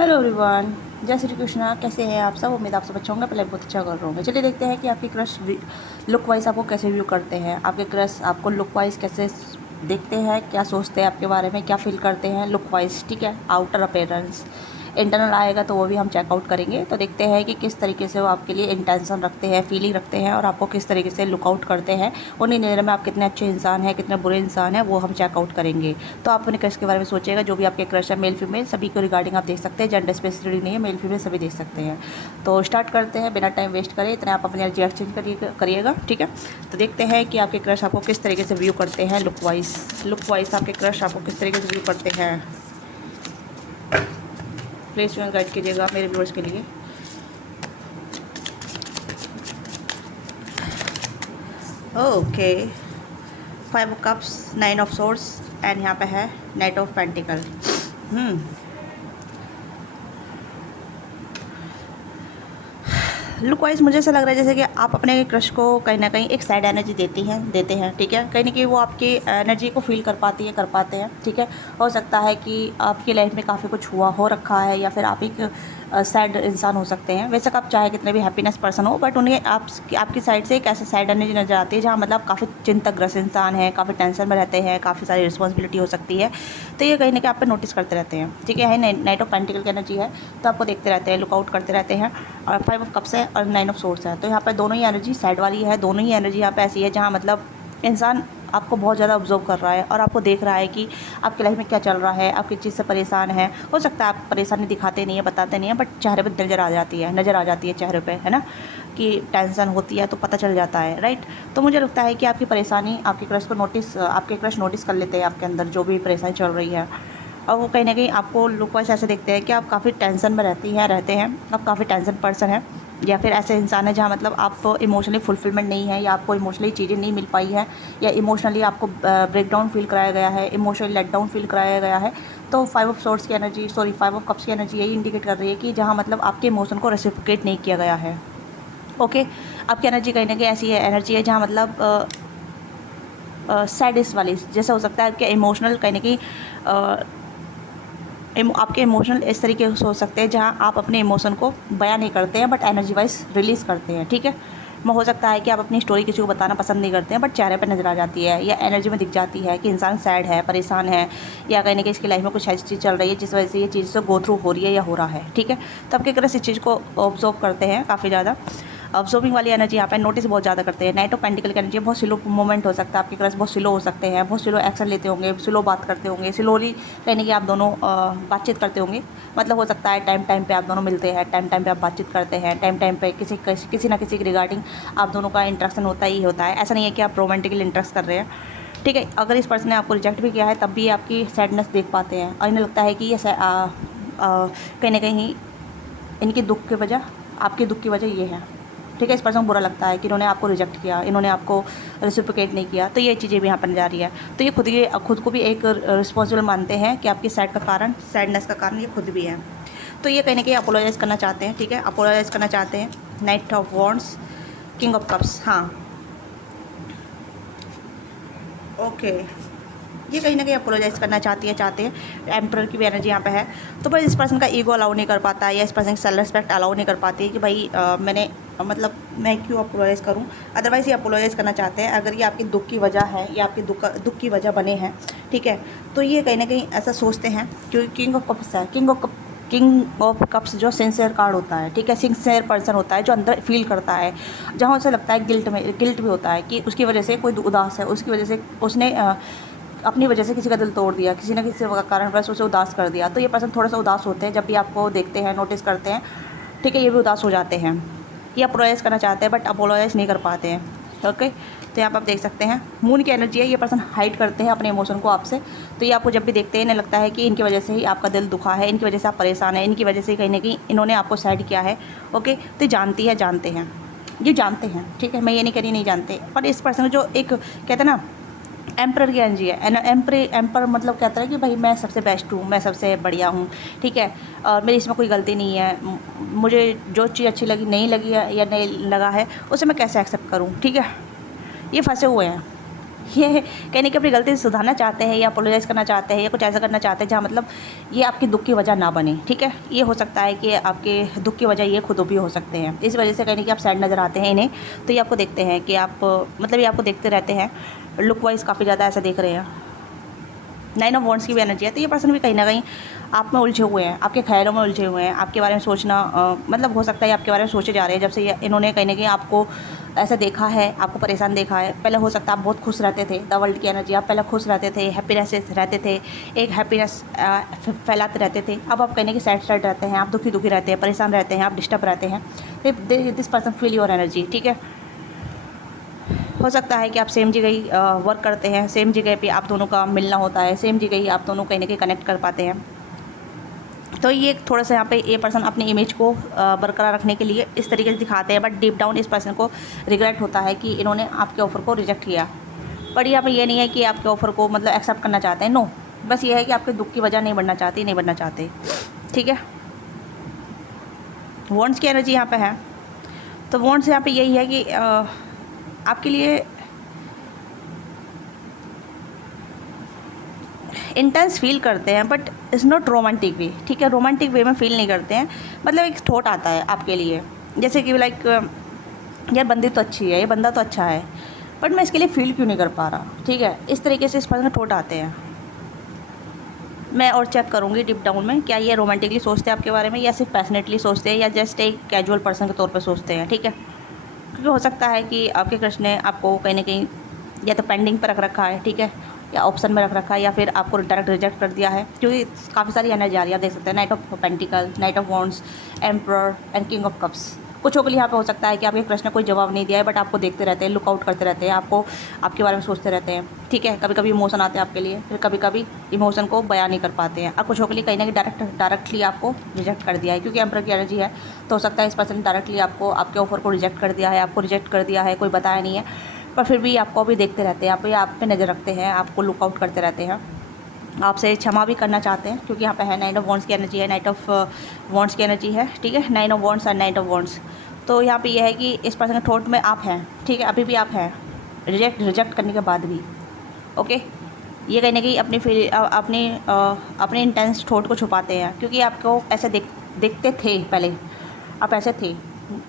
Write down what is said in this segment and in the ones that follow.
Hello everyone, जय श्री कृष्णा। कैसे हैं आप सब? उम्मीद आप सब अच्छे होंगे। पहले बहुत अच्छा कर रहे होंगे। चलिए देखते हैं कि आपके क्रश लुक वाइज आपको कैसे व्यू करते हैं। आपके क्रश आपको लुक वाइज कैसे देखते हैं, क्या सोचते हैं आपके बारे में, क्या फील करते हैं लुक वाइज। ठीक है, आउटर अपेयरेंस, इंटरनल आएगा तो वो भी हम चेकआउट करेंगे। तो देखते हैं कि किस तरीके से वो आपके लिए इंटेंशन रखते हैं, फीलिंग रखते हैं और आपको किस तरीके से लुकआउट करते हैं। उन्हीं नज़र में आप कितने अच्छे इंसान हैं, कितने बुरे इंसान हैं, वो हम चेकआउट करेंगे। तो आप अपने क्रश के बारे में सोचिएगा। जो भी आपके क्रश है, मेल फीमेल सभी को रिगार्डिंग आप देख सकते हैं। जेंडर स्पेसिफिक नहीं है, मेल फीमेल सभी देख सकते हैं। तो स्टार्ट करते हैं बिना टाइम वेस्ट करें। इतना आप अपनी एनर्जी एक्सचेंज करिएगा। ठीक है, तो देखते हैं कि आपके क्रश आपको किस तरीके से व्यू करते हैं लुक वाइज आपके क्रश आपको किस तरीके से व्यू करते हैं। प्लीज़ गाइड कीजिएगा मेरे व्यूअर्स के लिए। Okay, 5 cups, 9 of source and यहाँ पे है night of pentacle. Look wise मुझे ऐसा लग रहा है जैसे कि आप अपने क्रश को कहीं ना कहीं एक सैड एनर्जी देते हैं। ठीक है, कहीं ना कहीं वो आपकी एनर्जी को फील कर पाते हैं। ठीक है, हो सकता है कि आपकी लाइफ में काफ़ी कुछ हो रखा है, या फिर आप एक सैड इंसान हो सकते हैं। वैसे आप चाहे कितने भी हैप्पीनेस पर्सन हो, बट उन्हें आपकी साइड से एक ऐसा सैड एनर्जी नज़र आती है जहाँ मतलब काफ़ी चिंताग्रस्त इंसान है, काफ़ी टेंशन में रहते हैं, काफ़ी सारी रिस्पॉन्सिबिलिटी हो सकती है। तो ये कहीं ना कहीं आप पे नोटिस करते रहते हैं। ठीक है, नाइट ऑफ पेंटिकल की एनर्जी है, तो आपको देखते रहते हैं, लुकआउट करते रहते हैं। और 5 ऑफ कप्स है और 9 ऑफ सोर्स है, तो यहाँ पर दोनों ही एनर्जी सैड वाली है। दोनों ही एनर्जी यहाँ पे ऐसी है जहाँ मतलब इंसान आपको बहुत ज़्यादा ऑब्जर्व कर रहा है और आपको देख रहा है कि आपकी लाइफ में क्या चल रहा है, आप किस चीज़ से परेशान है। हो सकता है आप परेशानी दिखाते नहीं है, बताते नहीं है, बट चेहरे पे नज़र आ जाती है चेहरे पे, है ना, कि टेंशन होती है तो पता चल जाता है, राइट। तो मुझे लगता है कि आपकी परेशानी आपके क्रश नोटिस कर लेते हैं आपके अंदर जो भी परेशानी चल रही है। और वो कहीं ना कहीं आपको लुक वाइज ऐसे देखते हैं कि आप काफ़ी टेंशन में रहते हैं, आप काफ़ी टेंशन पर्सन हैं, या फिर ऐसे इंसान है जहाँ मतलब आप इमोशनली फुलफिलमेंट नहीं है, या आपको इमोशनली चीज़ें नहीं मिल पाई है, या इमोशनली आपको ब्रेक डाउन फील कराया गया है, इमोशनली लेट डाउन फील कराया गया है। तो 5 ऑफ कप्स की एनर्जी यही इंडिकेट कर रही है कि जहाँ मतलब आपके इमोशन को रेसिप्रोकेट नहीं किया गया है। ओके, आपकी एनर्जी कहीं ना कहीं ऐसी एनर्जी है जहाँ मतलब सैडिस वाली, जैसा हो सकता है कि इमोशनल कहीं ना कहीं आपके इमोशनल इस तरीके से हो सकते हैं जहाँ आप अपने इमोशन को बयां नहीं करते हैं, बट एनर्जी वाइज रिलीज़ करते हैं। ठीक है, हो सकता है कि आप अपनी स्टोरी किसी को बताना पसंद नहीं करते हैं, बट चेहरे पर नज़र आ जाती है या एनर्जी में दिख जाती है कि इंसान सैड है, परेशान है, या कहीं ना कहीं इसकी लाइफ में कुछ ऐसी चीज़ चल रही है जिस वजह से ये चीज़ से गो थ्रू हो रही है या हो रहा है। ठीक है, तो आपके क्रश इस चीज़ को ऑब्जर्व करते हैं काफ़ी ज़्यादा। ऑब्जर्विंग वाली एनर्जी यहाँ पे नोटिस बहुत ज़्यादा करते हैं। नाइट ऑफ पेंटिकल की एनर्जी बहुत स्लो मोमेंट हो सकता है, आपके क्रश बहुत स्लो हो सकते हैं, बहुत स्लो एक्शन लेते होंगे, स्लो बात करते होंगे, स्लोली कहने की आप दोनों बातचीत करते होंगे। मतलब हो सकता है टाइम टाइम पे आप दोनों मिलते हैं, टाइम टाइम पे आप बातचीत करते हैं, टाइम टाइम पे किसी ना किसी के रिगार्डिंग आप दोनों का इंटरेक्शन होता ही होता है। ऐसा नहीं है कि आप रोमांटिकली इंटरेक्ट कर रहे हैं। ठीक है, अगर इस पर्सन ने आपको रिजेक्ट भी किया है तब भी आपकी सैडनेस देख पाते हैं और इन्हें लगता है कि ये कहीं ना कहीं इनकी दुख की वजह, आपके दुख की वजह ये है। ठीक है, इस पर्सन को बुरा लगता है कि इन्होंने आपको रिजेक्ट किया, इन्होंने आपको रेसिप्रोकेट नहीं किया। तो ये चीज़ें भी यहाँ पर जा रही है। तो ये खुद को भी एक रिस्पॉन्सिबल मानते हैं कि आपकी सैडनेस का कारण ये खुद भी है। तो ये कहीं ना कहीं अपोलोजाइज़ करना चाहते हैं। ठीक है, अपोलोजाइज़ करना चाहते हैं। Night of wands, king of cups, हाँ ओके, ये कहीं ना कहीं अपोलोजाइज़ करना चाहते हैं। एम्परर की भी एनर्जी यहाँ पे है। तो बस इस पर्सन का ईगो अलाउ नहीं कर पाता है, या इस पर्सन की सेल्फ रिस्पेक्ट अलाउ नहीं कर पाती है कि भाई मैं क्यों अपोलोजाइज़ करूँ। अदरवाइज़ ये अपोलोजाइज़ करना चाहते हैं अगर ये आपके दुख की वजह है या आपके दुख की वजह बने हैं। ठीक है, तो ये कहीं ना कहीं ऐसा सोचते हैं क्योंकि किंग ऑफ कप्स है। किंग ऑफ कप्स जो सिंसियर कार्ड होता है, ठीक है, सिंसियर पर्सन होता है जो अंदर फील करता है, जहाँ उसे लगता है गिल्ट भी होता है कि उसकी वजह से कोई उदास है, उसकी वजह से उसने अपनी वजह से किसी का दिल तोड़ दिया, किसी न किसी कारण बस उसे उदास कर दिया। तो ये पर्सन थोड़ा सा उदास होते हैं जब भी आपको देखते हैं, नोटिस करते हैं। ठीक है, ये भी उदास हो जाते हैं, ये अपोलोजाइज़ करना चाहते हैं बट अपोलोजाइज़ नहीं कर पाते हैं। ओके, तो यहाँ पर आप देख सकते हैं मून की एनर्जी है। ये पर्सन हाइड करते हैं अपने इमोशन को आपसे। तो ये आपको जब भी देखते हैं इन्हें लगता है कि इनकी वजह से ही आपका दिल दुखा है, इनकी वजह से आप परेशान हैं, इनकी वजह से कहीं ना कहीं इन्होंने आपको सैड किया है। ओके, तो जानते हैं, ये जानते हैं। ठीक है, मैं ये नहीं कह रही नहीं जानते, पर इस पर्सन जो एक कहते हैं ना एम्पर की एनर्जी है। एम्पर मतलब कहता है कि भाई मैं सबसे बेस्ट हूँ, मैं सबसे बढ़िया हूँ। ठीक है, और मेरी इसमें कोई गलती नहीं है, मुझे जो चीज़ अच्छी लगी नहीं लगी है या नहीं लगा है उसे मैं कैसे एक्सेप्ट करूँ। ठीक है, ये फंसे हुए हैं। ये कहने की अपनी गलती से सुधारना चाहते हैं या अपोलोजाइज़ करना चाहते हैं या कुछ ऐसा करना चाहते हैं जहाँ मतलब ये आपके दुख की वजह ना बने, ठीक है। ये हो सकता है कि आपके दुख की वजह ये खुद भी हो सकते हैं। इस वजह से कहने कि आप सैड नज़र आते हैं इन्हें, तो ये आपको देखते हैं कि आप मतलब ये आपको देखते रहते हैं, लुक वाइज काफ़ी ज़्यादा ऐसा देख रहे हैं। 9 ऑफ वॉन्ड्स की भी एनर्जी है, तो ये पर्सन भी कहीं ना कहीं आप में उलझे हुए हैं, आपके ख्यालों में उलझे हुए हैं, आपके बारे में सोचना मतलब हो सकता है आपके बारे में सोचे जा रहे हैं। जब से इन्होंने कहीं ना कहीं आपको ऐसा देखा है, आपको परेशान देखा है। पहले हो सकता है आप बहुत खुश रहते थे, द वर्ल्ड की एनर्जी, आप पहले खुश रहते थे, हैप्पीनेस रहते थे, एक हैप्पीनेस फैलाते रहते थे। अब आप कहने के सैड सैड रहते हैं, आप दुखी दुखी रहते हैं, परेशान रहते हैं, आप डिस्टर्ब रहते हैं। This person feel your energy, ठीक है। हो सकता है कि आप सेम जगह ही वर्क करते हैं, सेम जगह पे आप दोनों का मिलना होता है, सेम जगह ही आप दोनों कहीं ना कहीं कनेक्ट कर पाते हैं। तो ये थोड़ा सा यहाँ पे ये पर्सन अपनी इमेज को बरकरार रखने के लिए इस तरीके से दिखाते हैं, बट डीप डाउन इस पर्सन को रिग्रेट होता है कि इन्होंने आपके ऑफ़र को रिजेक्ट किया। बट यहाँ पे ये नहीं है कि आपके ऑफ़र को मतलब एक्सेप्ट करना चाहते हैं, नो, बस ये है कि आपके दुख की वजह नहीं बढ़ना चाहते, ठीक है। वॉन्ड्स की एनर्जी यहाँ पे है, तो वॉन्ड्स यहाँ पे यही है कि आपके लिए इंटेंस फील करते हैं, but is not romantic way, ठीक है। रोमांटिक वे में फील नहीं करते हैं, मतलब एक थॉट आता है आपके लिए, जैसे कि लाइक यार बंदी तो अच्छी है, ये बंदा तो अच्छा है, बट मैं इसके लिए फील क्यों नहीं कर पा रहा, ठीक है। इस तरीके से इस पर्सन में थॉट आते हैं। मैं और चेक करूँगी डीप डाउन में, क्या ये रोमांटिकली सोचते हैं आपके बारे में, या सिर्फ पैशनेटली सोचते हैं, या जस्ट एक कैजुअल पर्सन के तौर पर सोचते हैं, ठीक है। क्योंकि हो सकता है कि आपके क्रश ने आपको कहीं ना कहीं या तो पेंडिंग पर रख रखा है, ठीक है, या ऑप्शन में रख रखा है, या फिर आपको डायरेक्ट रिजेक्ट कर दिया है, क्योंकि काफ़ी सारी एनर्जी आ रही है। आप देख सकते हैं night of pentacle, night of wands, emperor and king of cups. कुछ के लिए यहाँ पे हो सकता है कि आपके क्रश ने कोई जवाब नहीं दिया है, बट आपको देखते रहते हैं, लुकआउट करते रहते हैं, आपको आपके बारे में सोचते रहते हैं, ठीक है। कभी कभी इमोशन आते हैं आपके लिए, फिर कभी कभी इमोशन को बयान नहीं कर पाते हैं। और कुछ के लिए कहीं ना कहीं डायरेक्टली आपको रिजेक्ट कर दिया है, क्योंकि एम्परर की एनर्जी है, तो हो सकता है इस पर्सन ने डायरेक्टली आपको आपके ऑफर को रिजेक्ट कर दिया है, आपको रिजेक्ट कर दिया है, कोई बताया नहीं है, पर फिर भी आपको भी देखते रहते हैं, आप पे नज़र रखते हैं, आपको लुकआउट करते रहते हैं, आपसे क्षमा भी करना चाहते हैं, क्योंकि यहाँ पे है 9 ऑफ वॉन्ड्स की एनर्जी है, नाइट ऑफ वॉन्ड्स की एनर्जी है, ठीक है। 9 ऑफ वॉन्ड्स और 9 ऑफ वॉन्ड्स, तो यहाँ पे यह है कि इस पर्सन के थॉट में आप हैं, ठीक है, अभी भी आप हैं, रिजेक्ट करने के बाद भी, ओके। ये कहीं ना कहीं अपने इंटेंस थॉट को छुपाते हैं, क्योंकि आपको ऐसे देखते थे पहले, आप ऐसे थे।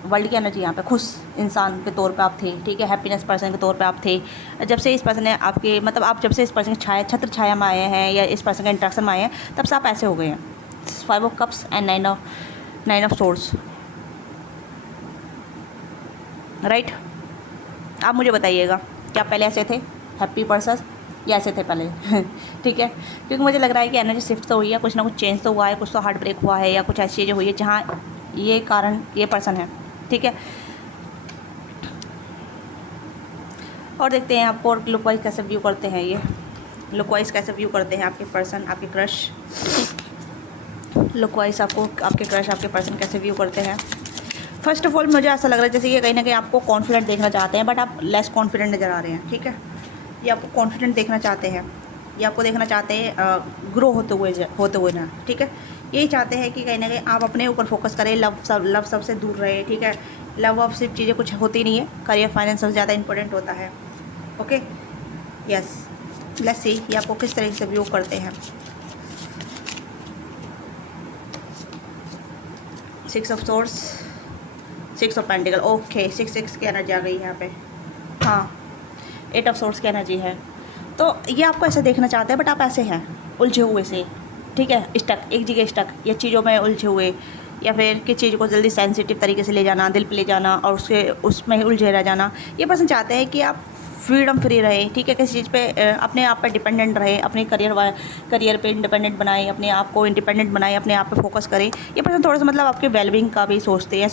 वर्ल्ड की एनर्जी यहाँ पे खुश इंसान के तौर पे आप थे, ठीक है, हैप्पीनेस पर्सन के तौर पे आप थे। जब से इस पर्सन ने आपके मतलब आप जब से इस पर्सन की छत्र छाया में आए हैं, या इस पर्सन के इंट्रैक्शन में आए हैं, तब से आप ऐसे हो गए हैं। 5 of cups and 9 of swords, right. आप मुझे बताइएगा क्या पहले ऐसे थे हैप्पी पर्सन, या ऐसे थे पहले ठीक है, क्योंकि मुझे लग रहा है कि एनर्जी शिफ्ट तो हुई है, कुछ ना कुछ चेंज तो हुआ है, कुछ तो हार्ट ब्रेक हुआ है, या कुछ ऐसी चीज़ें हुई है जहाँ ये कारण ये पर्सन है, ठीक है। और देखते हैं आपको लुक वाइज कैसे व्यू करते हैं, ये लुक वाइज कैसे व्यू करते हैं आपके पर्सन, आपके क्रश। लुक वाइज आपको आपके क्रश आपके पर्सन कैसे व्यू करते हैं। फर्स्ट ऑफ ऑल मुझे ऐसा लग रहा है जैसे ये कहीं ना कहीं आपको कॉन्फिडेंट देखना चाहते हैं, बट आप लेस कॉन्फिडेंट नज़र आ रहे हैं, ठीक है। ये आपको कॉन्फिडेंट देखना चाहते हैं, ये आपको देखना चाहते हैं ग्रो होते हुए ना, ठीक है। यही चाहते हैं कि कहीं ना कहीं आप अपने ऊपर फोकस करें, लव सबसे दूर रहे, ठीक है। लव ऑफ सिर्फ चीज़ें कुछ होती नहीं है, करियर फाइनेंस सबसे ज़्यादा इंपॉर्टेंट होता है, ओके। यस, लेट्स सी ये आपको किस तरह से व्यू करते हैं। 6 of source, 6 of pentacle, okay, 6 की एनर्जी आ गई यहाँ पे, हाँ। 8 ऑफ सोर्स की एनर्जी है, तो ये आपको ऐसे देखना चाहते हैं, बट आप ऐसे हैं उलझे हुए से, ठीक है, स्टक, एक जगह स्टक, ये चीज़ों में उलझे हुए, या फिर किस चीज़ को जल्दी सेंसिटिव तरीके से ले जाना, दिल पे ले जाना, और उसमें ही उलझे रह जाना। ये पर्सन चाहते हैं कि आप फ्रीडम फ्री रहे, ठीक है, किसी चीज़ पे अपने आप पर डिपेंडेंट रहे, अपने करियर पे इंडिपेंडेंट बनाए, अपने आप को इंडिपेंडेंट बनाए, अपने आप पे फोकस करें। ये पर्सन थोड़ा सा मतलब आपके वेलबींग का भी सोचते हैं,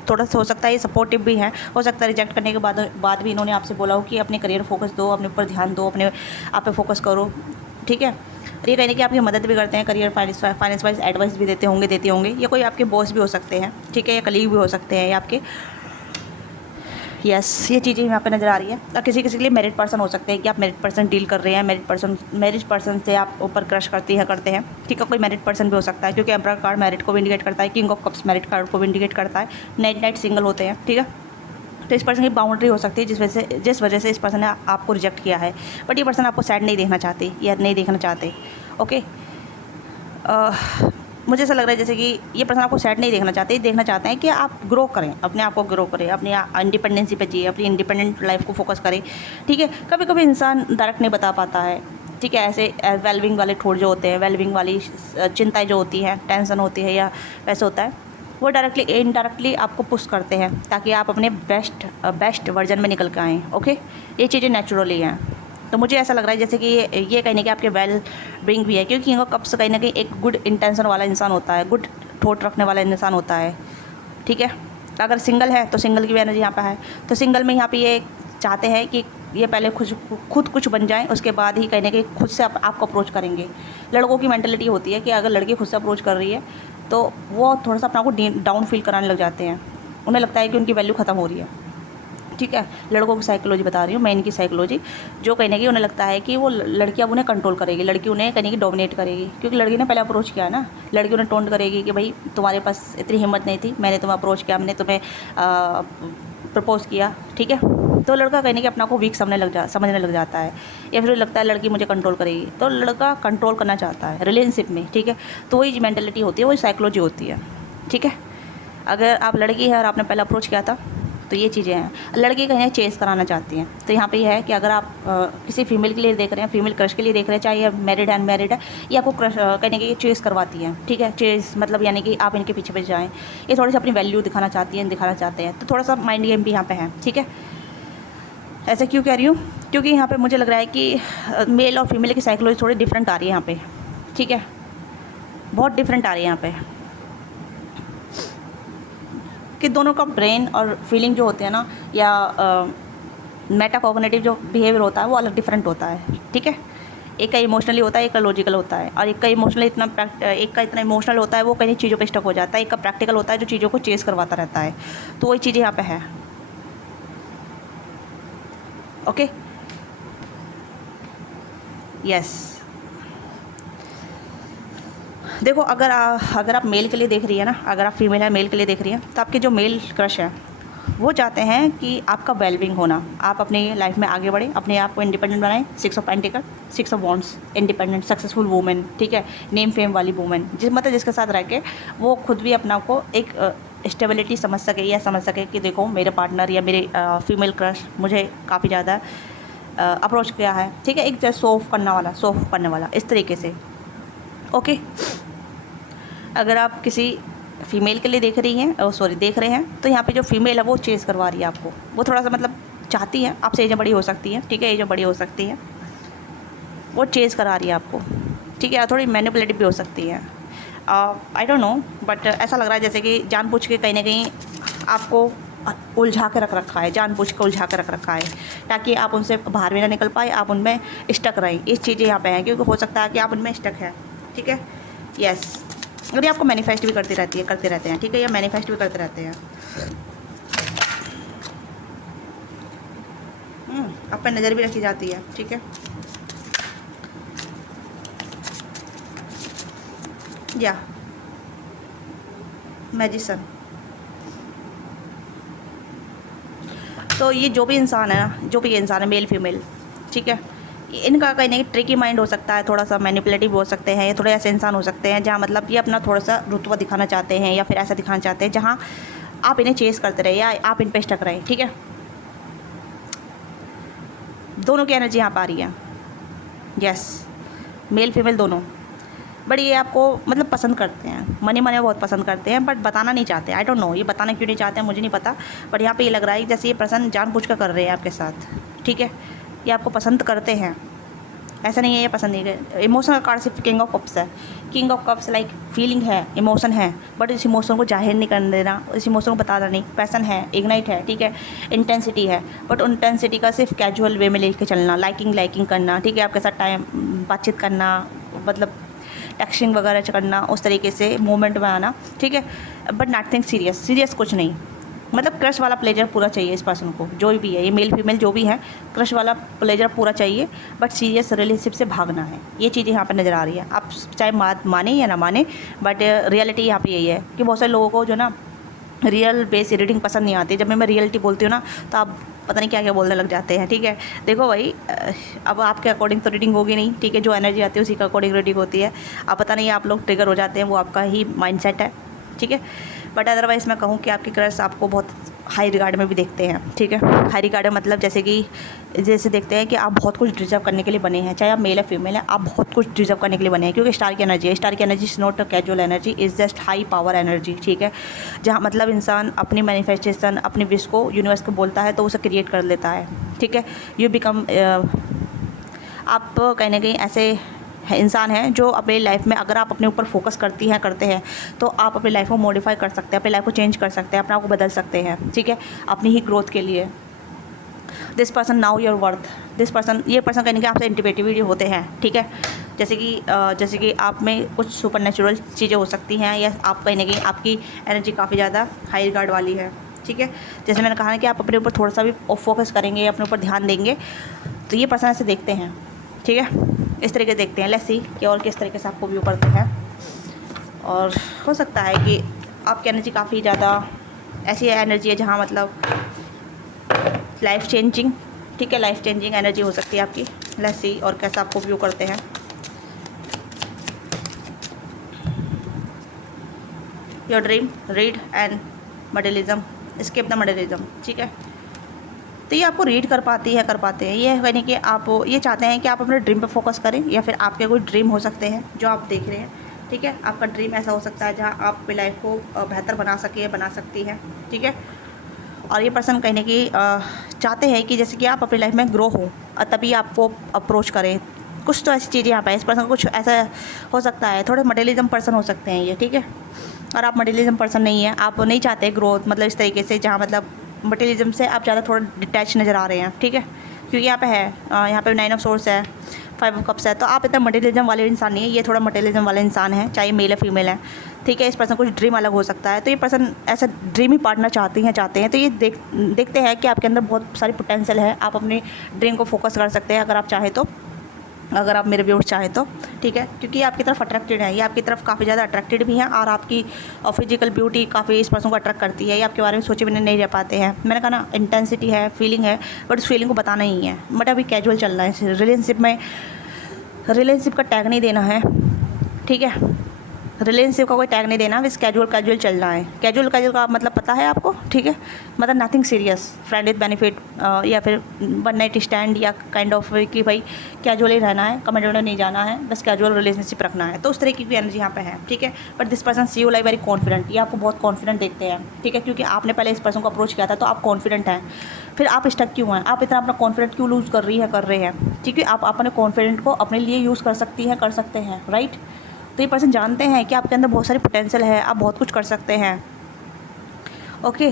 थोड़ा सा हो सकता है ये सपोर्टिव भी है, हो सकता है रिजेक्ट करने के बाद भी इन्होंने आपसे बोला हो कि अपने करियर फोकस दो, अपने ऊपर ध्यान दो, अपने आप पे फोकस करो, ठीक है। ये कहने की आपकी मदद भी करते हैं, करियर फाइनेंस वाइज एडवाइस भी देते होंगे। ये कोई आपके बॉस भी हो सकते हैं, ठीक है, या कलीग भी हो सकते हैं, या आपके यस ये चीज़ें यहाँ पे नज़र आ रही है। और किसी के लिए मैरिड पर्सन हो सकते हैं कि आप मैरिड पर्सन डील कर रहे हैं, मैरिज पर्सन से आप ऊपर क्रश करते हैं, ठीक है। कोई मैरिड पर्सन भी हो सकता है, क्योंकि एम्परर कार्ड मैरिड को भी इंडिकेट करता है, king of cups married card को भी इंडिकेट करता है, नाइट सिंगल होते हैं, ठीक है। तो इस पर्सन की बाउंड्री हो सकती है जिस वजह से इस पर्सन ने आपको रिजेक्ट किया है, बट ये पर्सन आपको सैड नहीं देखना चाहते या नहीं देखना चाहते। ओके, मुझे ऐसा लग रहा है जैसे कि ये पर्सन आपको सैड नहीं देखना चाहते, देखना चाहते हैं कि आप ग्रो करें, अपने आप को ग्रो करें, अपनी इंडिपेंडेंसी पे जिए, अपनी इंडिपेंडेंट लाइफ को फोकस करें। ठीक है, कभी कभी इंसान डायरेक्ट नहीं बता पाता है। ठीक है, ऐसे वेलविंग वाले ठोड़ जो होते हैं, वेलविंग वाली चिंताएँ जो होती हैं, टेंशन होती है या वैसे होता है, वो डायरेक्टली इनडायरेक्टली आपको पुश करते हैं ताकि आप अपने बेस्ट वर्जन में निकल के आएँ। ओके, ये चीज़ें नेचुरली हैं। तो मुझे ऐसा लग रहा है जैसे कि ये कहीं ना कहीं आपके वेल ब्रिंग भी है, क्योंकि किंग ऑफ कप्स कहीं ना कहीं एक गुड इंटेंशन वाला इंसान होता है, गुड थॉट रखने वाला इंसान होता है। ठीक है, अगर सिंगल है तो सिंगल की भी एनर्जी यहाँ पे है, तो सिंगल में यहाँ पे ये चाहते हैं कि ये पहले खुद कुछ बन जाएं, उसके बाद ही कहीं ना कहीं खुद से आपको अप्रोच करेंगे। लड़कों की मेंटलिटी होती है कि अगर लड़की खुद से अप्रोच कर रही है तो वो थोड़ा सा अपना को डाउन फील कराने लग जाते हैं, उन्हें लगता है कि उनकी वैल्यू ख़त्म हो रही है। ठीक है, लड़कों की साइकोलॉजी बता रही हूँ मैं, इनकी साइकोलॉजी, जो कहीं ना कहीं उन्हें लगता है कि वो लड़की अब उन्हें कंट्रोल करेगी, लड़की उन्हें कहीं ना कहीं डोमिनेट करेगी, क्योंकि लड़की ने पहले अप्रोच किया है ना। लड़की उन्हें टोंट करेगी कि भाई तुम्हारे पास इतनी हिम्मत नहीं थी, मैंने तुम्हें अप्रोच किया, हमने तुम्हें प्रपोज़ किया। ठीक है, तो लड़का कहीं ना कहीं अपना को वीक समझने लग जाता है, या फिर लगता है लड़की मुझे कंट्रोल करेगी, तो लड़का कंट्रोल करना चाहता है रिलेशनशिप में। ठीक है, तो वही मेंटलिटी होती है, वही साइकोलॉजी होती है। ठीक है, अगर आप लड़की है और आपने पहले अप्रोच किया था तो ये चीज़ें हैं। लड़की कहीं चेस कराना चाहती हैं, तो यहाँ पे ये है कि अगर आप किसी फीमेल के लिए देख रहे हैं, फीमेल क्रश के लिए देख रहे हैं, चाहे ये मैरिड है अनमैरिड है, ये आपको क्रश कहीं ना कहीं चेस करवाती हैं। ठीक है, चेस मतलब यानी कि आप इनके पीछे जाएँ, ये थोड़ी सी अपनी वैल्यू दिखाना चाहती हैं, दिखाना चाहते हैं, तो थोड़ा सा माइंड गेम भी यहाँ पे है। ठीक है, ऐसे क्यों कह रही हूँ, क्योंकि यहाँ पे मुझे लग रहा है कि मेल और फीमेल की साइकोलॉजी थोड़ी डिफरेंट आ रही है यहाँ पे। ठीक है, बहुत डिफरेंट आ रही है यहाँ पे, कि दोनों का ब्रेन और फीलिंग जो होते हैं ना, या मेटाकॉग्निटिव जो बिहेवियर होता है वो अलग डिफरेंट होता है। ठीक है, एक का इमोशनली होता है, एक का लॉजिकल होता है, और एक का इतना इमोशनल होता है वो कई चीज़ों पे स्टक हो जाता है, एक का प्रैक्टिकल होता है जो चीज़ों को चेस करवाता रहता है। तो वही चीज़ें यहाँ पे है। ओके, यस, देखो अगर आप मेल के लिए देख रही है ना, अगर आप फीमेल है मेल के लिए देख रही है, तो आपके जो मेल क्रश है वो चाहते हैं कि आपका वेलबिंग होना, आप अपनी लाइफ में आगे बढ़ें, अपने आप को इंडिपेंडेंट बनाएं। 6 of pentacle, 6 of wands, independent successful women. ठीक है, नेम फेम वाली वूमेन, जिसके साथ रह के वो खुद भी अपना को एक स्टेबिलिटी समझ सके, या समझ सके कि देखो मेरे पार्टनर या मेरे फीमेल क्रश मुझे काफ़ी ज़्यादा अप्रोच किया है। ठीक है, एक शो ऑफ करने वाला इस तरीके से। ओके, अगर आप किसी फीमेल के लिए देख रहे हैं, तो यहाँ पे जो फीमेल है वो चेस करवा रही है आपको, वो थोड़ा सा मतलब चाहती है आपसे, एज बड़ी हो सकती है। ठीक है, एज बड़ी हो सकती है, वो चेस करा रही है आपको। ठीक है, थोड़ी मैनिपुलेटिव भी हो सकती है, आई डोंट नो, बट ऐसा लग रहा है जैसे कि जानबूझ के कहीं ना कहीं आपको उलझा के रख रखा है, जानबूझ के उलझा के रख रखा है, ताकि आप उनसे बाहर भी ना निकल पाए, आप उनमें स्टक रहें। इस चीज़ें यहाँ पे हैं, क्योंकि हो सकता है कि आप उनमें स्टक है। ठीक है, यस, और ये आपको मैनिफेस्ट भी करते रहते हैं। ठीक है, या मैनिफेस्ट भी करते रहते हैं। आप पर नज़र भी रखी जाती है। ठीक है, या मैजिशियन। तो ये जो भी इंसान है मेल फीमेल, ठीक है, इनका कहीं ना कहीं ट्रिकी माइंड हो सकता है, थोड़ा सा मैनिपुलेटिव हो सकते हैं, या थोड़े ऐसे इंसान हो सकते हैं जहाँ मतलब ये अपना थोड़ा सा रुतबा दिखाना चाहते हैं, या फिर ऐसा दिखाना चाहते हैं जहाँ आप इन्हें चेस करते रहे या आप इन पे स्टक रहे। ठीक है, दोनों की एनर्जी यहाँ पर आ रही है। यस, मेल फीमेल दोनों, बट ये आपको मतलब पसंद करते हैं, मने बहुत पसंद करते हैं, बट बताना नहीं चाहते। आई डोंट नो ये बताना क्यों नहीं चाहते हैं, मुझे नहीं पता, बट यहाँ पे ये लग रहा है कि जैसे ये पसंद जानबूझ कर रहे हैं आपके साथ। ठीक है, ये आपको पसंद करते हैं, ऐसा नहीं है ये पसंद नहीं है। इमोशनल कार्ड सिर्फ किंग ऑफ कप्स है। King of cups like feeling है, इमोशन है, बट इस इमोशन को जाहिर नहीं करने देना, इस इमोशन को बताना नहीं। पैसन है, इग्नाइट है, ठीक है, इंटेंसिटी है, बट इंटेंसिटी का सिर्फ कैजुअल वे में लेके चलना, लाइकिंग करना। ठीक है, आपके साथ टाइम बातचीत करना, मतलब टेक्स्टिंग वगैरह करना, उस तरीके से मोमेंट में आना। ठीक है, बट नथिंग सीरियस कुछ नहीं, मतलब क्रश वाला प्लेजर पूरा चाहिए इस पर्सन को, जो भी है, ये मेल फीमेल जो भी है, क्रश वाला प्लेजर पूरा चाहिए, बट सीरियस रिलेशनशिप से भागना है। ये चीज़ें यहाँ पर नज़र आ रही है, आप चाहे माने या ना माने, बट रियलिटी यहाँ पे यही है कि बहुत सारे लोगों को जो ना रियल बेस रीडिंग पसंद नहीं आती। जब मैं रियलिटी बोलती हूँ ना तो आप पता नहीं क्या क्या बोलने लग जाते हैं, ठीक है। देखो भाई, अब आपके अकॉर्डिंग तो रीडिंग होगी नहीं, ठीक है। जो एनर्जी आती है उसी के अकॉर्डिंग रीडिंग होती है। अब पता नहीं आप लोग ट्रिगर हो जाते हैं, वो आपका ही माइंडसेट है, ठीक है। बट अदरवाइज़ मैं कहूँ कि आपके क्रश आपको बहुत हाई रिगार्ड में भी देखते हैं, ठीक है। हाई रिगार्ड में मतलब जैसे देखते हैं कि आप बहुत कुछ डिजर्व करने के लिए बने हैं, चाहे आप मेल है फीमेल है, आप बहुत कुछ डिजर्व करने के लिए बने हैं। क्योंकि स्टार की एनर्जी है, स्टार की energy is not a casual energy, is just high power energy, ठीक है। जहाँ मतलब इंसान अपनी मैनिफेस्टेशन, अपनी विश को यूनिवर्स को बोलता है तो उसे क्रिएट कर लेता है, ठीक है। यू बिकम आप कहीं ना कहीं ऐसे इंसान हैं जो अपनी लाइफ में अगर आप अपने ऊपर फोकस करते हैं तो आप अपनी लाइफ को मॉडिफाई कर सकते हैं, अपनी लाइफ को चेंज कर सकते हैं, अपने आप को बदल सकते हैं, ठीक है, अपनी ही ग्रोथ के लिए। This person now your worth, ये पर्सन कहीं ना कहीं आपसे इंटिमेटिव होते हैं, ठीक है। जैसे कि आप में कुछ सुपर नेचुरल चीज़ें हो सकती हैं, या आप कहीं ना कहीं आपकी एनर्जी काफ़ी ज़्यादा हाई रिगार्ड वाली है, ठीक है। जैसे मैंने कहा ना कि आप अपने ऊपर थोड़ा सा भी फोकस करेंगे, अपने ऊपर ध्यान देंगे तो ये पर्सन ऐसे देखते हैं, ठीक है। इस तरीके से देखते हैं। लेट्स सी कि और किस तरीके से आपको व्यू करते हैं। और हो सकता है कि आपकी एनर्जी काफ़ी ज़्यादा ऐसी एनर्जी है जहाँ मतलब लाइफ चेंजिंग, ठीक है, लाइफ चेंजिंग एनर्जी हो सकती है आपकी। लेट्स सी और कैसा आपको व्यू करते हैं। Your dream, read and materialism, skip the materialism, ठीक है। तो ये आपको रीड कर पाते हैं। ये है नहीं कि आप ये चाहते हैं कि आप अपने ड्रीम पे फोकस करें, या फिर आपके कोई ड्रीम हो सकते हैं जो आप देख रहे हैं, ठीक है। आपका ड्रीम ऐसा हो सकता है जहाँ आप अपनी लाइफ को बेहतर बना सकती हैं, ठीक है। और ये पर्सन कहीं ना कहीं चाहते हैं कि जैसे कि आप अपनी लाइफ में ग्रो हो और तभी आपको अप्रोच करें। कुछ तो ऐसी चीज़ें यहाँ पे इस पर्सन को कुछ ऐसा हो सकता है। थोड़े मटेरियलिज्म पर्सन हो सकते हैं ये, ठीक है। और आप मटेरियलिज्म पर्सन नहीं है, आप नहीं चाहते ग्रोथ, मतलब इस तरीके से जहाँ मतलब मटेरियलिज्म से आप ज़्यादा थोड़ा डिटैच नज़र आ रहे हैं, ठीक है। क्योंकि यहाँ पे है, यहाँ पे 9 ऑफ सोर्स है, 5 ऑफ कप्स है, तो आप इतना मटेरियलिज्म वाले इंसान नहीं है। ये थोड़ा मटेरियलिज्म वाले इंसान है, चाहे मेल है फीमेल है, ठीक है। इस पर्सन कुछ ड्रीम अलग हो सकता है। तो ये पर्सन ऐसा ड्रीम ही पार्टनर चाहते हैं। तो ये देखते हैं कि आपके अंदर बहुत सारी पोटेंशियल है, आप अपने ड्रीम को फोकस कर सकते हैं अगर आप चाहें तो, अगर आप मेरे व्यूअर्स चाहें तो, ठीक है। क्योंकि ये आपकी तरफ अट्रैक्टेड है, ये आपकी तरफ काफ़ी ज़्यादा अट्रैक्टेड भी हैं, और आपकी फिजिकल ब्यूटी काफ़ी इस पर्सन को अट्रैक्ट करती है। ये आपके बारे में सोचे बिना नहीं रह पाते हैं। मैंने कहा ना, इंटेंसिटी है, फीलिंग है, बट उस फीलिंग को बताना ही है। बट अभी कैजुअल चल रहा है रिलेशनशिप का टैग नहीं देना है, ठीक है। रिलेशनशिप का कोई टैग नहीं देना, बस कैजुअल चल रहा है। कैजुअल का मतलब पता है आपको, ठीक है। मतलब nothing serious, friend with benefit, या फिर वन नाइट स्टैंड, या काइंड ऑफ कि भाई कैजुअल ही रहना है, कमिटमेंट नहीं जाना है, बस कैजुअल रिलेशनशिप रखना है। तो उस तरीके की एनर्जी यहाँ पे है, ठीक है। But this person see you like very confident, ये आपको बहुत कॉन्फिडेंट देखते हैं, ठीक है। क्योंकि आपने पहले इस पर्सन को अप्रोच किया था तो आप कॉन्फिडेंट हैं। फिर आप स्टक क्यों हैं, आप इतना अपना कॉन्फिडेंट क्यों लूज़ कर रहे हैं, क्योंकि आप अपने कॉन्फिडेंट को अपने लिए यूज़ कर सकते हैं, राइट। तो ये पर्सन जानते हैं कि आपके अंदर बहुत सारी पोटेंशियल है, आप बहुत कुछ कर सकते हैं, ओके।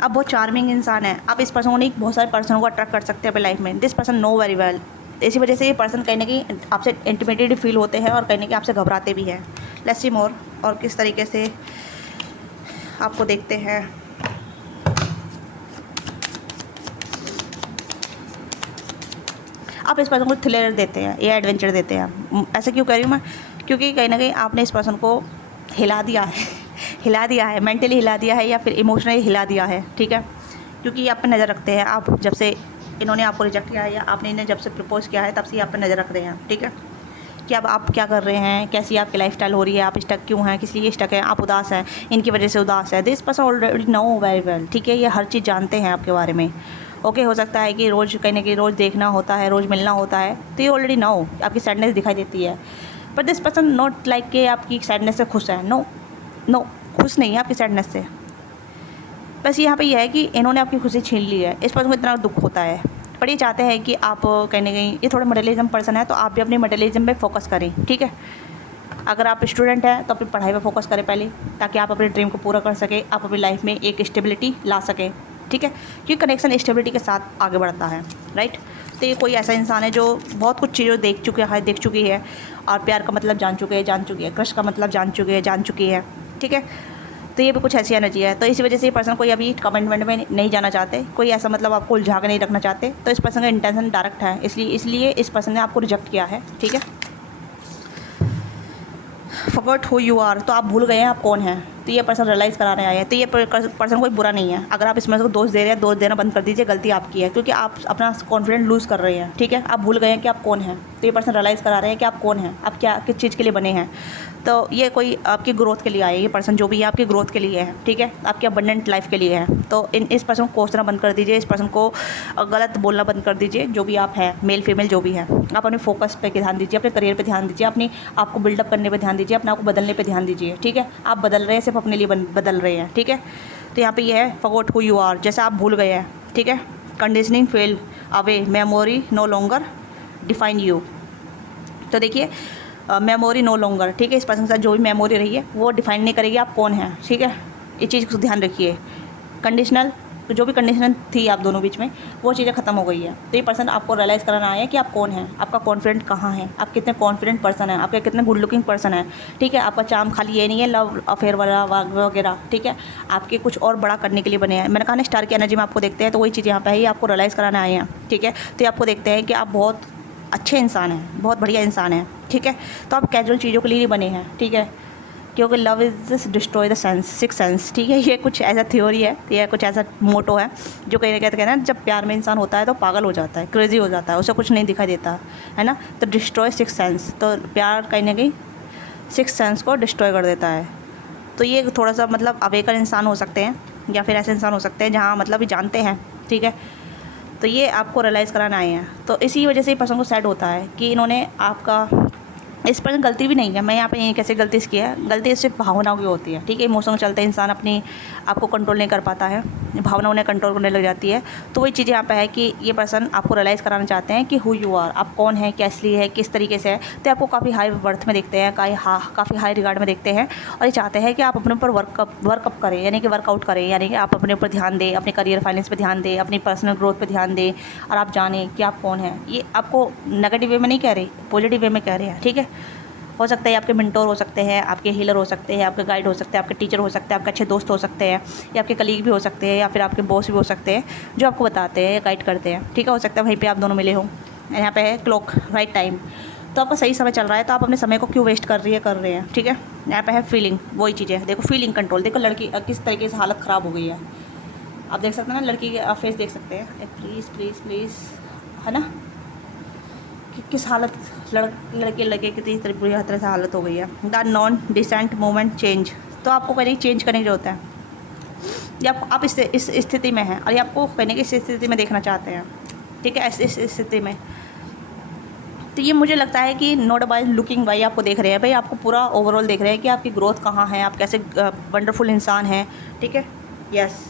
आप बहुत चार्मिंग इंसान है, आप इस पर्सन को नहीं, बहुत सारे पर्सनों को अट्रैक्ट कर सकते हैं अपनी लाइफ में। This person know very well, इसी वजह से ये पर्सन कहीं ना कहीं आपसे इंटिमिडेटेड फील होते हैं और कहीं ना कहीं आपसे घबराते भी हैं। लेट्स सी मोर और किस तरीके से आपको देखते हैं। आप इस पर्सन को थ्रिलर देते हैं या एडवेंचर देते हैं। ऐसा क्यों कह रही हूँ मैं, क्योंकि कहीं ना कहीं आपने इस पर्सन को हिला दिया है, मेंटली हिला दिया है, या फिर इमोशनली हिला दिया है, ठीक है। क्योंकि ये आप पे नज़र रखते हैं। आप जब से इन्होंने आपको रिजेक्ट किया है, या आपने इन्हें जब से प्रपोज़ किया है, तब से ये आप पे नज़र रख रहे हैं, ठीक है। कि अब आप क्या कर रहे हैं, कैसी आपकी लाइफस्टाइल हो रही है, आप स्टक क्यों हैं, किस लिए स्टक हैं, आप उदास हैं, इनकी वजह से उदास है। This person already know very well, ठीक है। ये हर चीज़ जानते हैं आपके बारे में, ओके। हो सकता है कि रोज़ कहीं ना कहीं रोज़ देखना होता है, रोज़ मिलना होता है, तो ये ऑलरेडी नो आपकी सैडनेस दिखाई देती है। But this person not like कि आपकी सैडनेस से खुश है, नो खुश नहीं है आपकी सैडनेस से। बस यहाँ पे यह है कि इन्होंने आपकी खुशी छीन ली है। इस पर्सन को इतना दुख होता है, पर ये चाहते हैं कि आप कहीं ना कहीं, ये थोड़ा मटेरियलिज्म पर्सन है, तो आप भी अपने मटेरियलिज्म पे फोकस करें, ठीक है। अगर आप स्टूडेंट हैं तो अपनी पढ़ाई पे फोकस करें पहले, ताकि आप अपने ड्रीम को पूरा कर सकें, आप अपनी लाइफ में एक स्टेबिलिटी ला सकें, ठीक है। क्योंकि कनेक्शन स्टेबिलिटी के साथ आगे बढ़ता है, राइट। तो ये कोई ऐसा इंसान है जो बहुत कुछ चीज़ें देख चुकी है, और प्यार का मतलब जान चुकी है, क्रश का मतलब जान चुकी है, ठीक है। तो ये भी कुछ ऐसी एनर्जी है। तो इसी वजह से ये पर्सन कोई अभी कमिटमेंट में नहीं जाना चाहते, कोई ऐसा मतलब आपको उलझा के नहीं रखना चाहते। तो इस पर्सन का इंटेंशन डायरेक्ट है, इसलिए इस पर्सन ने आपको रिजेक्ट किया है, ठीक है। फॉरगॉट हु यू आर, तो आप भूल गए हैं आप कौन हैं। तो ये पर्सन रियलाइज़ कराने आए हैं। तो ये पर्सन कोई बुरा नहीं है। अगर आप इसमें को दोष दे रहे हैं, दोष देना बंद कर दीजिए, गलती आपकी है, क्योंकि आप अपना कॉन्फिडेंस लूज़ कर रहे हैं, ठीक है। आप भूल गए हैं कि आप कौन हैं। तो ये पर्सन रियलाइज़ करा रहे हैं कि आप कौन हैं, आप क्या किस चीज़ के लिए बने हैं। तो ये कोई आपकी ग्रोथ के लिए आए, ये पर्सन जो भी है आपकी ग्रोथ के लिए है, ठीक है, आपकी अबंडेंट लाइफ के लिए है। तो इस पर्सन को कोसना बंद कर दीजिए, इस पर्सन को गलत बोलना बंद कर दीजिए। जो भी आप हैं, मेल फीमेल जो भी है, आप अपने फोकस पे ध्यान दीजिए, अपने करियर पे ध्यान दीजिए, अपनी आपको बिल्डअप करने पे ध्यान दीजिए, अपने आप को बदलने पे ध्यान दीजिए, ठीक है। आप बदल रहे हैं, सिर्फ अपने लिए बदल रहे हैं, ठीक है। तो यहाँ पे ये है फॉरगॉट हू यू आर, जैसे आप भूल गए हैं, ठीक है। Conditioning fell away, memory no longer define you. तो देखिए मेमोरी नो लॉन्गर, ठीक है, इस पर्सन के साथ जो भी मेमोरी रही है वो डिफाइन नहीं करेगी आप कौन हैं, ठीक है। इस चीज़ को ध्यान रखिए। कंडीशनल, तो जो भी कंडीशन थी आप दोनों बीच में, वो चीज़ें ख़त्म हो गई है। तो ये पर्सन आपको रियलाइज़ कराना आया है कि आप कौन हैं, आपका कॉन्फिडेंट कहाँ है, आप कितने कॉन्फिडेंट पर्सन हैं, आपके कितने गुड लुकिंग पर्सन है, ठीक है। आपका चार्म खाली ये नहीं है लव अफेयर वाला वगैरह, ठीक है। आपके कुछ और बड़ा करने के लिए बने हैं। मैंने कहा ना स्टार की एनर्जी में आपको देखते हैं, तो वही चीज़ यहाँ पे है, ये आपको रियलाइज़ कराना आए हैं, ठीक है। तो ये आपको देखते हैं कि आप बहुत अच्छे इंसान हैं, बहुत बढ़िया इंसान हैं, ठीक है। तो आप कैजुअल चीज़ों के लिए नहीं बने हैं, ठीक है, क्योंकि love is just destroy the sense, six sense, ठीक है। ये कुछ ऐसा थ्योरी है, ये कुछ ऐसा मोटो है जो कहीं ना कहते हैं ना, जब प्यार में इंसान होता है तो पागल हो जाता है, क्रेजी हो जाता है, उसे कुछ नहीं दिखाई देता है ना। तो डिस्ट्रॉय सिक्स सेंस, तो प्यार कहीं ना कहीं सिक्स सेंस को डिस्ट्रॉय कर देता है। तो ये थोड़ा सा मतलब अवेकन इंसान हो सकते हैं, या फिर ऐसे इंसान हो सकते हैं जहाँ मतलब जानते हैं, ठीक है। तो ये आपको रियलाइज़ कराना आए हैं। तो इसी वजह से ये पर्सन को सैड होता है कि इन्होंने आपका, इस पर गलती भी नहीं है, मैं यहाँ पे ये कैसे गलती इसकी है, गलती सिर्फ भावनाओं की होती है, ठीक है। इमोशन में चलते इंसान अपनी आपको कंट्रोल नहीं कर पाता है, भावनाओं ने कंट्रोल करने लग जाती है। तो वही चीज़ यहाँ पे है कि ये पर्सन आपको रियलाइज़ कराना चाहते हैं कि हु यू आर, आप कौन है, कैसे है, किस तरीके से है। तो आपको काफ़ी हाई बर्थ में देखते हैं, काफ़ी हाई रिगार्ड में देखते हैं, और ये चाहते हैं कि आप अपने ऊपर वर्कअप करें, यानी कि वर्कआउट करें, यानी कि आप अपने ऊपर ध्यान दें, अपने करियर फाइनेंस पर ध्यान दें, अपनी पर्सनल ग्रोथ पर ध्यान दें, और आप जानें कि आप कौन हैं। ये आपको नेगेटिव वे में नहीं कह रहे, पॉजिटिव वे में कह रहे हैं, ठीक है। हो सकता है आपके मेंटोर हो सकते हैं, आपके हीलर हो सकते हैं, आपके गाइड हो सकते हैं, आपके टीचर हो सकते हैं, आपके अच्छे दोस्त हो सकते हैं, या आपके कलीग भी हो सकते हैं, या फिर आपके बॉस भी हो सकते हैं, जो आपको बताते हैं या गाइड करते हैं, ठीक है। हो सकता है वहीं पे आप दोनों मिले हों। यहाँ पे है क्लॉक, राइट टाइम, तो आपका सही समय चल रहा है, तो आप अपने समय को क्यों वेस्ट कर रहे हैं, ठीक है। यहाँ पे है फीलिंग, वही चीज़ है, देखो फीलिंग कंट्रोल, देखो लड़की किस तरीके से हालत ख़राब हो गई है, आप देख सकते हैं ना, लड़की के फेस देख सकते हैं, प्लीज़ प्लीज़ प्लीज़, है ना, किस हालत लड़के कितनी बुरी तरह से हालत हो गई है। The non decent moment change, तो आपको कहीं चेंज करने की ज़रूरत है, या आप इस स्थिति में हैं और ये आपको कहने की इस स्थिति में देखना चाहते हैं, ठीक है, इस स्थिति में। तो ये मुझे लगता है कि नॉट बाय लुकिंग भाई आपको देख रहे हैं, भाई आपको पूरा ओवरऑल देख रहे हैं कि आपकी ग्रोथ कहाँ है, आप कैसे वंडरफुल इंसान हैं, ठीक है। Yes,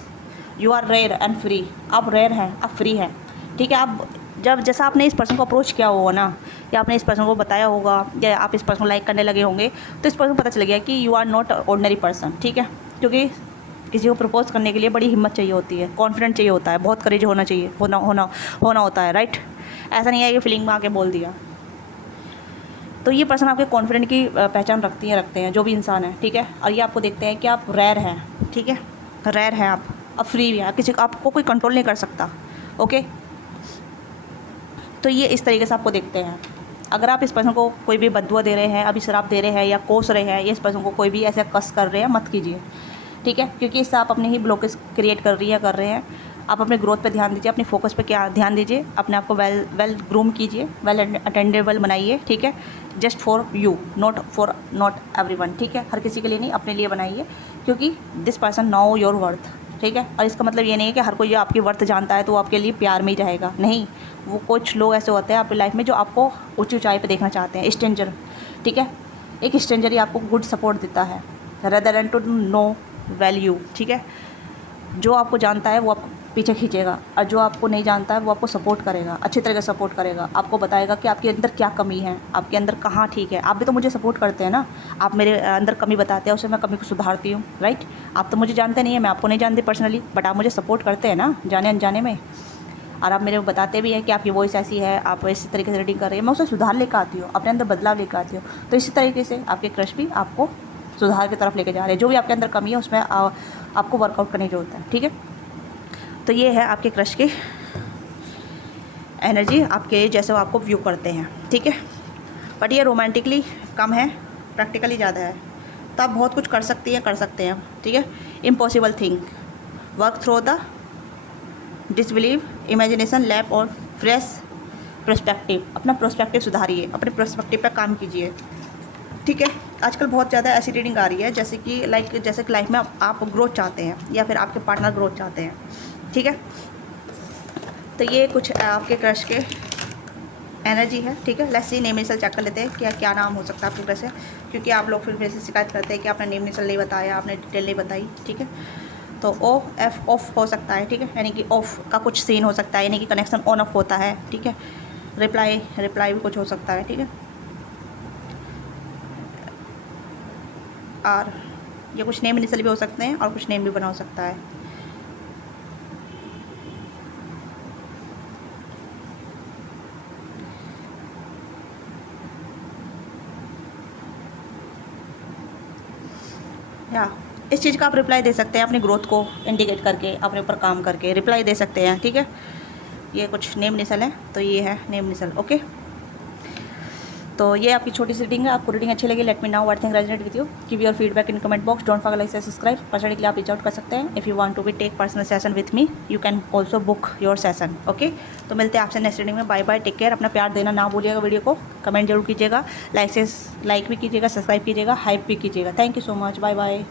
you are rare and free, आप रेयर हैं, आप फ्री हैं, ठीक है। आप जब जैसा आपने इस पर्सन को अप्रोच किया होगा ना, या आपने इस पर्सन को बताया होगा, या आप इस पर्सन को लाइक करने लगे होंगे, तो इस पर्सन को पता चल गया कि you are not ordinary person, ठीक है। क्योंकि किसी को प्रपोज करने के लिए बड़ी हिम्मत चाहिए होती है, कॉन्फिडेंट चाहिए होता है, बहुत करेज होना चाहिए, होना होता है, राइट। ऐसा नहीं है कि फीलिंग में आके बोल दिया। तो ये पर्सन आपके कॉन्फिडेंट की पहचान रखते हैं जो भी इंसान है, ठीक है। और ये आपको देखते हैं कि आप रेयर हैं, ठीक है, रेयर हैं आप फ्री भी हैं, आपको कोई कंट्रोल नहीं कर सकता, ओके। तो ये इस तरीके से आपको देखते हैं। अगर आप इस पर्सन को कोई भी बददुआ दे रहे हैं, अभी शराब दे रहे हैं, या कोस रहे हैं, या इस पर्सन को कोई भी ऐसे कस कर रहे हैं, मत कीजिए, ठीक है। क्योंकि इससे आप अपने ही ब्लॉकेज क्रिएट कर रहे हैं। आप अपने ग्रोथ पे ध्यान दीजिए, अपने फोकस पे क्या ध्यान दीजिए, अपने आप को वेल ग्रूम कीजिए, वेल अटेंडेबल बनाइए, ठीक है। Just for you, not everyone, ठीक है। हर किसी के लिए नहीं, अपने लिए बनाइए, क्योंकि this person know your worth, ठीक है। और इसका मतलब ये नहीं है कि हर कोई आपकी वर्थ जानता है तो वो आपके लिए प्यार में ही रहेगा, नहीं। वो कुछ लोग ऐसे होते हैं आपकी लाइफ में जो आपको ऊंची ऊंचाई पे देखना चाहते हैं, स्ट्रेंजर, ठीक है। एक स्ट्रेंजर ही आपको गुड सपोर्ट देता है, rather than to no value, ठीक है। जो आपको जानता है वो आपको पीछे खींचेगा, और जो आपको नहीं जानता है वो आपको सपोर्ट करेगा, अच्छी तरह से सपोर्ट करेगा, आपको बताएगा कि आपके अंदर क्या कमी है, आपके अंदर कहाँ ठीक है। आप भी तो मुझे सपोर्ट करते हैं ना, आप मेरे अंदर कमी बताते हैं, उससे मैं कमी को सुधारती हूँ, राइट। आप तो मुझे जानते नहीं है, मैं आपको नहीं जानती पर्सनली, बट आप मुझे सपोर्ट करते हैं ना, जाने अनजाने में। और आप मेरे को बताते भी हैं कि आपकी वॉइस ऐसी है, आप इसी तरीके से रीडिंग कर रही है, मैं उसे सुधार लेकर आती हूँ, अपने अंदर बदलाव लेकर आती हूँ। तो इसी तरीके से आपके क्रश भी आपको सुधार की तरफ लेके जा रहे हैं। जो भी आपके अंदर कमी है उसमें आपको वर्कआउट करने की ज़रूरत है, ठीक है। तो ये है आपके क्रश की एनर्जी, आपके जैसे वो आपको व्यू करते हैं, ठीक है। बट ये रोमांटिकली कम है, प्रैक्टिकली ज़्यादा है, तो आप बहुत कुछ कर सकती हैं, कर सकते हैं, ठीक है। Impossible thing, work through the disbelieve, imagination, lap और फ्रेश प्रोस्पेक्टिव। अपना प्रोस्पेक्टिव सुधारिए, अपने प्रोस्पेक्टिव पर काम कीजिए, ठीक है। आजकल बहुत ज़्यादा ऐसी रीडिंग आ रही है जैसे कि जैसे कि लाइफ में आप ग्रोथ चाहते हैं या फिर आपके पार्टनर ग्रोथ चाहते हैं, ठीक है। तो ये कुछ आपके क्रश के एनर्जी है, ठीक है। Let's see name initial check कर लेते हैं क्या क्या नाम हो सकता है आपके क्रश से, क्योंकि आप लोग फिर मेरे से शिकायत करते हैं कि आपने नेम इनिशियल नहीं बताया, आपने डिटेल नहीं बताई, ठीक है। तो OF ऑफ हो सकता है, ठीक है, यानी कि ऑफ का कुछ सीन हो सकता है, यानी कि कनेक्शन ऑन ऑफ होता है, ठीक है। रिप्लाई भी कुछ हो सकता है, ठीक है। और ये कुछ नेम इनिशियल भी हो सकते हैं और कुछ नेम भी बना हो सकता है। या इस चीज़ का आप रिप्लाई दे सकते हैं अपनी ग्रोथ को इंडिकेट करके, अपने ऊपर काम करके रिप्लाई दे सकते हैं, ठीक है। ये कुछ नेम इनिशियल है, तो ये है नेम इनिशियल, ओके। तो ये आपकी छोटी सी रीडिंग है। आपको रीडिंग अच्छी लगी, let me know what thing resonate with you, give your feedback in comment box, don't forget like से सब्सक्राइब। पर्सनली के लिए आप रीच आउट कर सकते हैं। If you want to be take personal session with me, you can also book your session, okay. तो मिलते हैं आपसे नेक्स्ट रीडिंग में। Bye bye, take care. अपना प्यार देना ना भूलिएगा वीडियो को, कमेंट जरूर कीजिएगा, लाइक भी कीजिएगा, सब्सक्राइब कीजिएगा, हाइप भी कीजिएगा। Thank you so much, bye bye.